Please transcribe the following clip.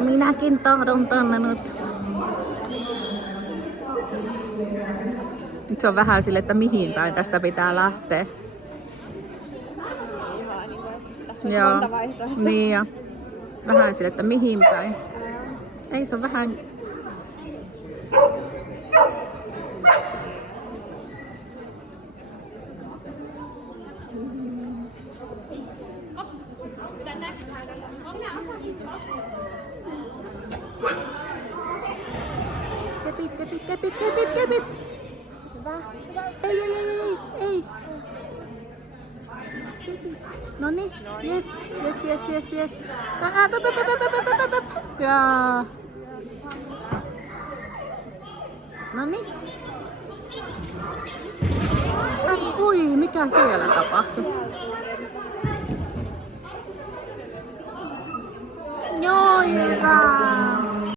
Minäkin tahdon tänne nyt. Nyt se on vähän sille, että mihin päin tästä pitää lähteä. Tässä on monta vaihtoehtoa. Niin ja vähän sille, että mihin päin. Ei se on vähän... Kepit. Hyvä. Ei. Noniin. Yes. Jaa. Noniin. Ui, mikä siellä tapahtui? Joo, hyvä.